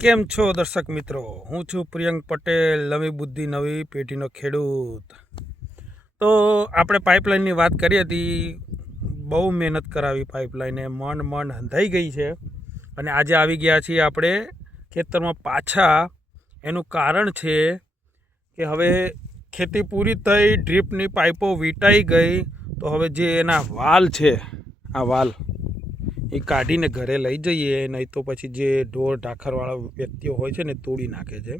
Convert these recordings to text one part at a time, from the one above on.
કેમ છો દર્શક મિત્રો? હું છું પ્રિયંક પટેલ, નવી બુદ્ધિ નવી પેઢીનો ખેડૂત. તો આપણે પાઇપલાઇનની વાત કરી હતી. બહુ મહેનત કરાવી પાઇપલાઇને, મન હંધાઈ ગઈ છે અને આજે આવી ગયા છીએ આપણે ખેતરમાં પાછા. એનું કારણ છે કે હવે ખેતી પૂરી થઈ, ડ્રીપની પાઇપો વીંટાઈ ગઈ, તો હવે જે એના વાલ છે, આ વાલ એ કાઢીને ઘરે લઈ જઈએ, નહીં તો પછી જે ઢોર ઢાખરવાળા વ્યક્તિઓ હોય છે ને તોડી નાખે છે,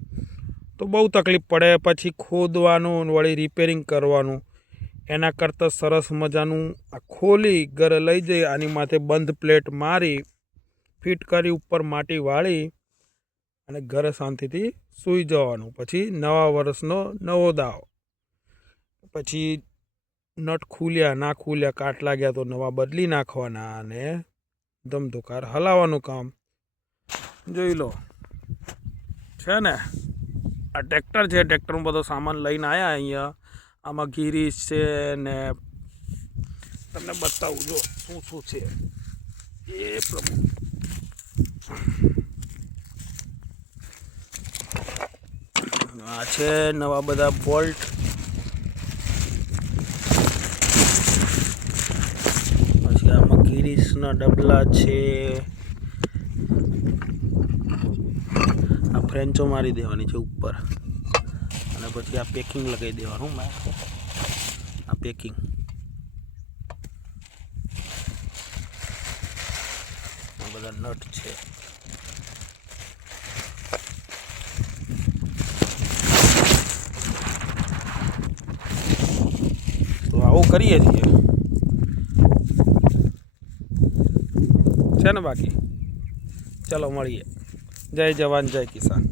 તો બહુ તકલીફ પડે. પછી ખોદવાનું, વળી રિપેરિંગ કરવાનું. એના કરતાં સરસ મજાનું આ ખોલી ઘરે લઈ જઈ, આની માથે બંધ પ્લેટ મારી ફિટ કરી, ઉપર માટી વાળી અને ઘરે શાંતિથી સૂઈ જવાનું. પછી નવા વર્ષનો નવો દાવ. પછી નટ ખુલ્યા ના ખુલ્યા, કાટ લાગ્યા તો નવા બદલી નાખવાના અને ધમધોકાર હલાવવાનું કામ. જોઈ લો છે ને, આ ટ્રેક્ટર છે. ટ્રેક્ટરમાં બધો સામાન લઈને આવ્યા અહીંયા. આમાં ગીરીશ છે ને તમને બતાવું જો શું શું છે એ પ્રભુ. આ છે નવા બધા બોલ્ટ. પછી આમાં ગીરીશના ડબલા છે. આ ફ્રેન્ચો મારી દેવાની છે ઉપર, અને પછી આ પેકિંગ લગાવી દેવાનું. આ પેકિંગ આ બધા નટ છે. તો આવું કરીએ છીએ છે ને. બાકી ચલો મળીએ. જય જવાન જય કિસાન.